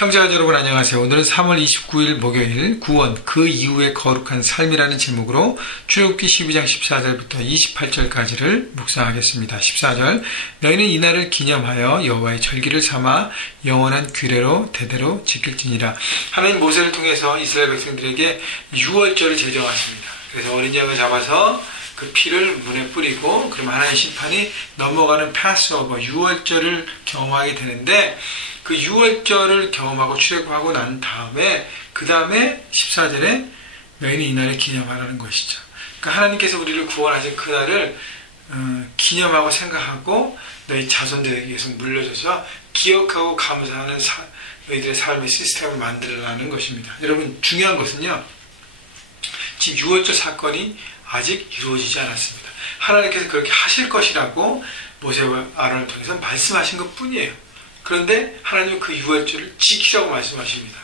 형제가 여러분 안녕하세요. 오늘은 3월 29일 목요일 구원 그 이후의 거룩한 삶이라는 제목으로 출애굽기 12장 14절부터 28절까지를 묵상하겠습니다. 14절 너희는 이날을 기념하여 여호와의 절기를 삼아 영원한 규례로 대대로 지킬지니라. 하나님 모세를 통해서 이스라엘 백성들에게 유월절을 제정하십니다. 그래서 어린 양을 잡아서 그 피를 문에 뿌리고 그러면 하나님의 심판이 넘어가는 패스오버 유월절을 경험하게 되는데 그 유월절을 경험하고 출애굽하고 난 다음에 그 다음에 14절에 너희는 이날을 기념하라는 것이죠. 그러니까 하나님께서 우리를 구원하신 그날을 기념하고 생각하고 너희 자손들에게 계속 물려줘서 기억하고 감사하는 너희들의 삶의 시스템을 만들어라는 것입니다. 여러분 중요한 것은요. 지금 유월절 사건이 아직 이루어지지 않았습니다. 하나님께서 그렇게 하실 것이라고 모세와 아론을 통해서 말씀하신 것 뿐이에요. 그런데 하나님은 그 유월절을 지키라고 말씀하십니다.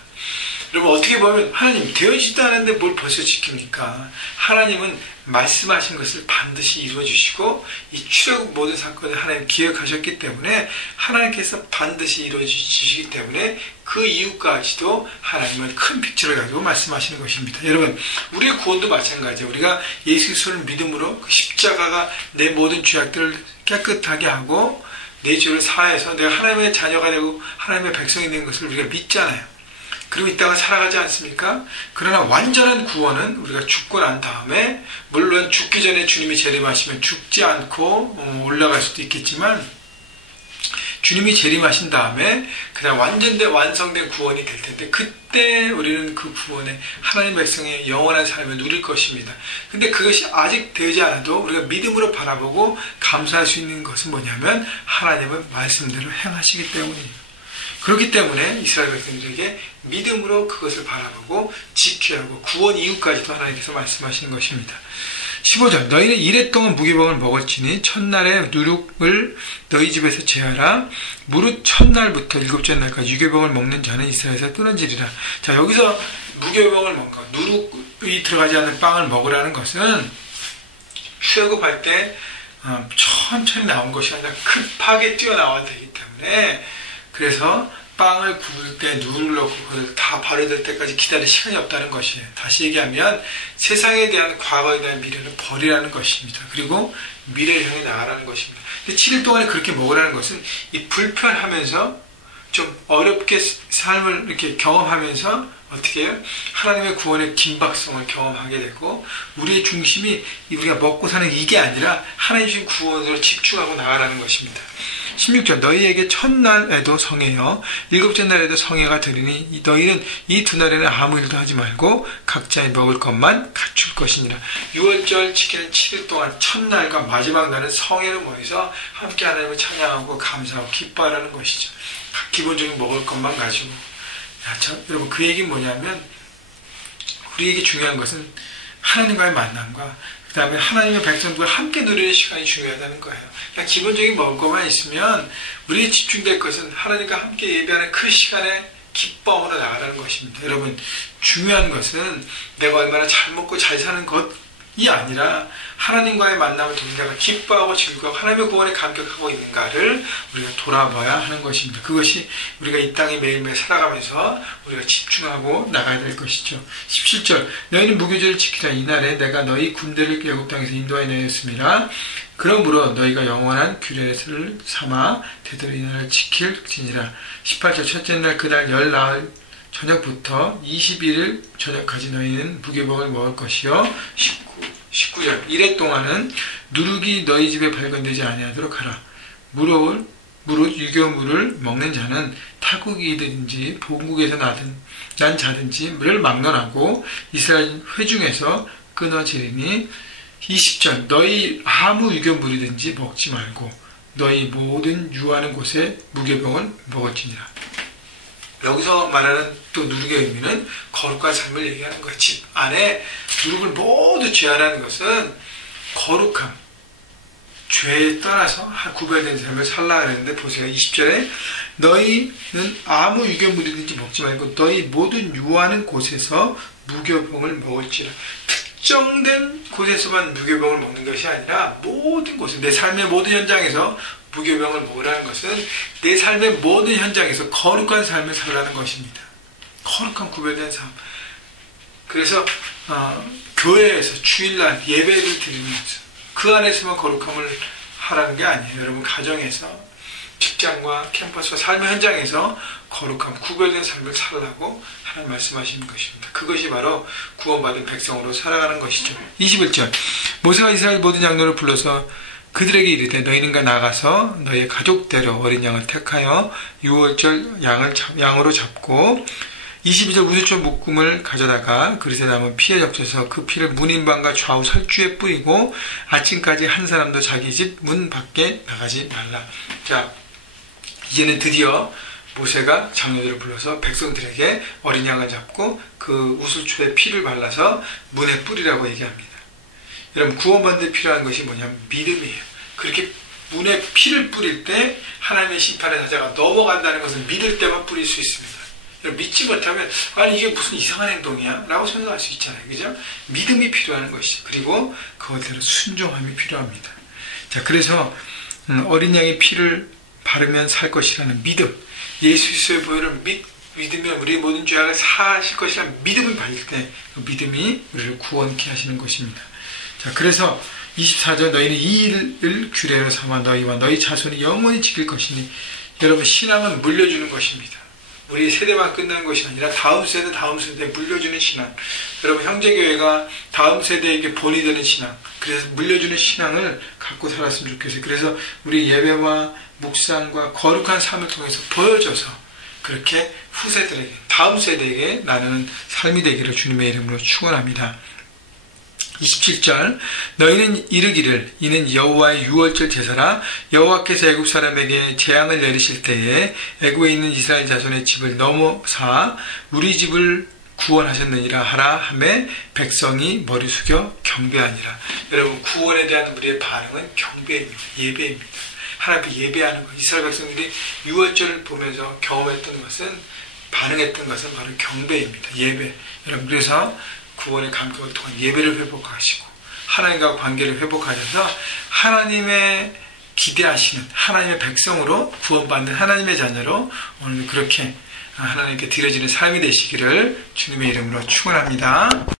여러분 어떻게 보면 하나님 되어지지도 않았는데 뭘 벌써 지킵니까? 하나님은 말씀하신 것을 반드시 이루어주시고 이 출애굽 모든 사건을 하나님 기억하셨기 때문에 하나님께서 반드시 이루어주시기 때문에 그 이후까지도 하나님은 큰 픽처를 가지고 말씀하시는 것입니다. 여러분 우리의 구원도 마찬가지예요. 우리가 예수 그리스도를 믿음으로 그 십자가가 내 모든 죄악들을 깨끗하게 하고 내 죄를 사해서 내가 하나님의 자녀가 되고 하나님의 백성이 된 것을 우리가 믿잖아요. 그리고 이따가 살아가지 않습니까? 그러나 완전한 구원은 우리가 죽고 난 다음에 물론 죽기 전에 주님이 재림하시면 죽지 않고 올라갈 수도 있겠지만 주님이 재림하신 다음에 그냥 완성된 구원이 될 텐데 그때 우리는 그 구원에 하나님 백성의 영원한 삶을 누릴 것입니다. 근데 그것이 아직 되지 않아도 우리가 믿음으로 바라보고 감사할 수 있는 것은 뭐냐면 하나님은 말씀대로 행하시기 때문이에요. 그렇기 때문에 이스라엘 백성들에게 믿음으로 그것을 바라보고 지켜야 하고 구원 이후까지도 하나님께서 말씀하시는 것입니다. 15절 너희는 이래 동안 무교병을 먹을지니 첫날에 누룩을 너희 집에서 제하라. 무릇 첫날부터 일곱째 날까지 유교병을 먹는 자는 이스라엘에서 끊어지리라. 자 여기서 무교병을 먹고 누룩이 들어가지 않는 빵을 먹으라는 것은 출애굽할 때 천천히 나온 것이 아니라 급하게 뛰어나와야 되기 때문에 그래서 빵을 구울 때 누룩을 넣고 그걸 다 발효될 때까지 기다릴 시간이 없다는 것이에요. 다시 얘기하면 세상에 대한 과거에 대한 미래를 버리라는 것입니다. 그리고 미래를 향해 나아가라는 것입니다. 근데 7일 동안에 그렇게 먹으라는 것은 이 불편하면서 좀 어렵게 삶을 이렇게 경험하면서 어떻게 해요? 하나님의 구원의 긴박성을 경험하게 되고 우리의 중심이 우리가 먹고 사는 이게 아니라 하나님 주신 구원으로 집중하고 나가라는 것입니다. 16절 너희에게 첫날에도 성회여 일곱째 날에도 성회가 되리니 너희는 이 두 날에는 아무 일도 하지 말고 각자의 먹을 것만 갖출 것이니라. 6월절 지키는 7일 동안 첫날과 마지막 날은 성회로 모여서 함께 하나님을 찬양하고 감사하고 기뻐하라는 것이죠. 기본적인 먹을 것만 가지고 여러분 그 얘기는 뭐냐면 우리에게 중요한 것은 하나님과의 만남과 그 다음에 하나님의 백성들과 함께 누리는 시간이 중요하다는 거예요. 그냥 기본적인 먹을 것만 있으면 우리의 집중될 것은 하나님과 함께 예배하는 그 시간에 기뻐함으로 나가라는 것입니다. 여러분 중요한 것은 내가 얼마나 잘 먹고 잘 사는 것이 아니라 하나님과의 만남을 통해 내가 기뻐하고 즐거워 하나님의 구원에 감격하고 있는가를 우리가 돌아봐야 하는 것입니다. 그것이 우리가 이 땅에 매일매일 살아가면서 우리가 집중하고 나가야 될 것이죠. 17절 너희는 무교절을 지키라. 이날에 내가 너희 군대를 애굽 땅에서 인도하여 내었음이라. 그러므로 너희가 영원한 규례를 삼아 대대로 이날을 지킬지니라. 18절 첫째 날 그날 열 나흘 저녁부터 21일 저녁까지 너희는 무교병을 먹을 것이요 19절 이래 동안은 누룩이 너희 집에 발견되지 아니하도록 하라. 무릇 유교물을 먹는 자는 타국이든지 본국에서 난 자든지를 막론하고 이스라엘 회중에서 끊어지리니. 20절 너희 아무 유교물이든지 먹지 말고 너희 모든 유하는 곳에 무교병을 먹을지니라. 여기서 말하는 또 누룩의 의미는 거룩한 삶을 얘기하는 거예요. 집 안에 누룩을 모두 제하라는 것은 거룩함, 죄에 떠나서 구별된 삶을 살라 그랬는데 보세요. 20절에 너희는 아무 유교물이든지 먹지 말고 너희 모든 유하는 곳에서 무교병을 먹을지라. 특정된 곳에서만 무교병을 먹는 것이 아니라 모든 곳에, 내 삶의 모든 현장에서 무교병을 먹으라는 것은 내 삶의 모든 현장에서 거룩한 삶을 살라는 것입니다. 거룩한 구별된 삶. 그래서 교회에서 주일날 예배를 드리면서 그 안에서만 거룩함을 하라는 게 아니에요. 여러분 가정에서, 직장과 캠퍼스와 삶의 현장에서 거룩함, 구별된 삶을 살라고 하나님 말씀하시는 것입니다. 그것이 바로 구원받은 백성으로 살아가는 것이죠. 21절 모세가 이스라엘 모든 장로를 불러서 그들에게 이르되 너희는 나가서 너희의 가족대로 어린 양을 택하여 유월절 양으로 잡고 22절 우수초 묶음을 가져다가 그릇에 담은 피에 적셔서 그 피를 문인방과 좌우 설주에 뿌리고 아침까지 한 사람도 자기 집 문 밖에 나가지 말라. 자, 이제는 드디어 모세가 장로들을 불러서 백성들에게 어린 양을 잡고 그 우수초에 피를 발라서 문에 뿌리라고 얘기합니다. 여러분 구원받는 데 필요한 것이 뭐냐면 믿음이에요. 그렇게 문에 피를 뿌릴 때 하나님의 심판의 사자가 넘어간다는 것은 믿을 때만 뿌릴 수 있습니다. 믿지 못하면 아니 이게 무슨 이상한 행동이야? 라고 생각할 수 있잖아요. 그죠? 믿음이 필요한 것이죠. 그리고 그것대로 순종함이 필요합니다. 자, 그래서 어린 양의 피를 바르면 살 것이라는 믿음, 예수 그리스도의 보혈을 믿으면 우리 모든 죄악을 사하실 것이라는 믿음을 가질 때 그 믿음이 우리를 구원케 하시는 것입니다. 자, 그래서 24절 너희는 이 일을 규례로 삼아 너희와 너희 자손이 영원히 지킬 것이니 여러분 신앙은 물려주는 것입니다. 우리 세대만 끝난 것이 아니라 다음 세대에 물려주는 신앙. 여러분 형제교회가 다음 세대에게 본이 되는 신앙, 그래서 물려주는 신앙을 갖고 살았으면 좋겠어요. 그래서 우리 예배와 묵상과 거룩한 삶을 통해서 보여줘서 그렇게 후세들에게, 다음 세대에게 나누는 삶이 되기를 주님의 이름으로 축원합니다. 27절 너희는 이르기를 이는 여호와의 유월절 제사라. 여호와께서 애굽 사람에게 재앙을 내리실 때에 애굽에 있는 이스라엘 자손의 집을 넘어사 우리 집을 구원하셨느니라 하라 하매 백성이 머리 숙여 경배하니라. 여러분 구원에 대한 우리의 반응은 경배입니다. 예배입니다. 하나님께 예배하는 것. 이스라엘 백성들이 유월절을 보면서 경험했던 것은, 반응했던 것은 바로 경배입니다. 예배. 여러분 그래서 구원의 감격을 통한 예배를 회복하시고 하나님과 관계를 회복하셔서 하나님의 기대하시는 하나님의 백성으로 구원받는 하나님의 자녀로 오늘도 그렇게 하나님께 드려지는 삶이 되시기를 주님의 이름으로 축원합니다.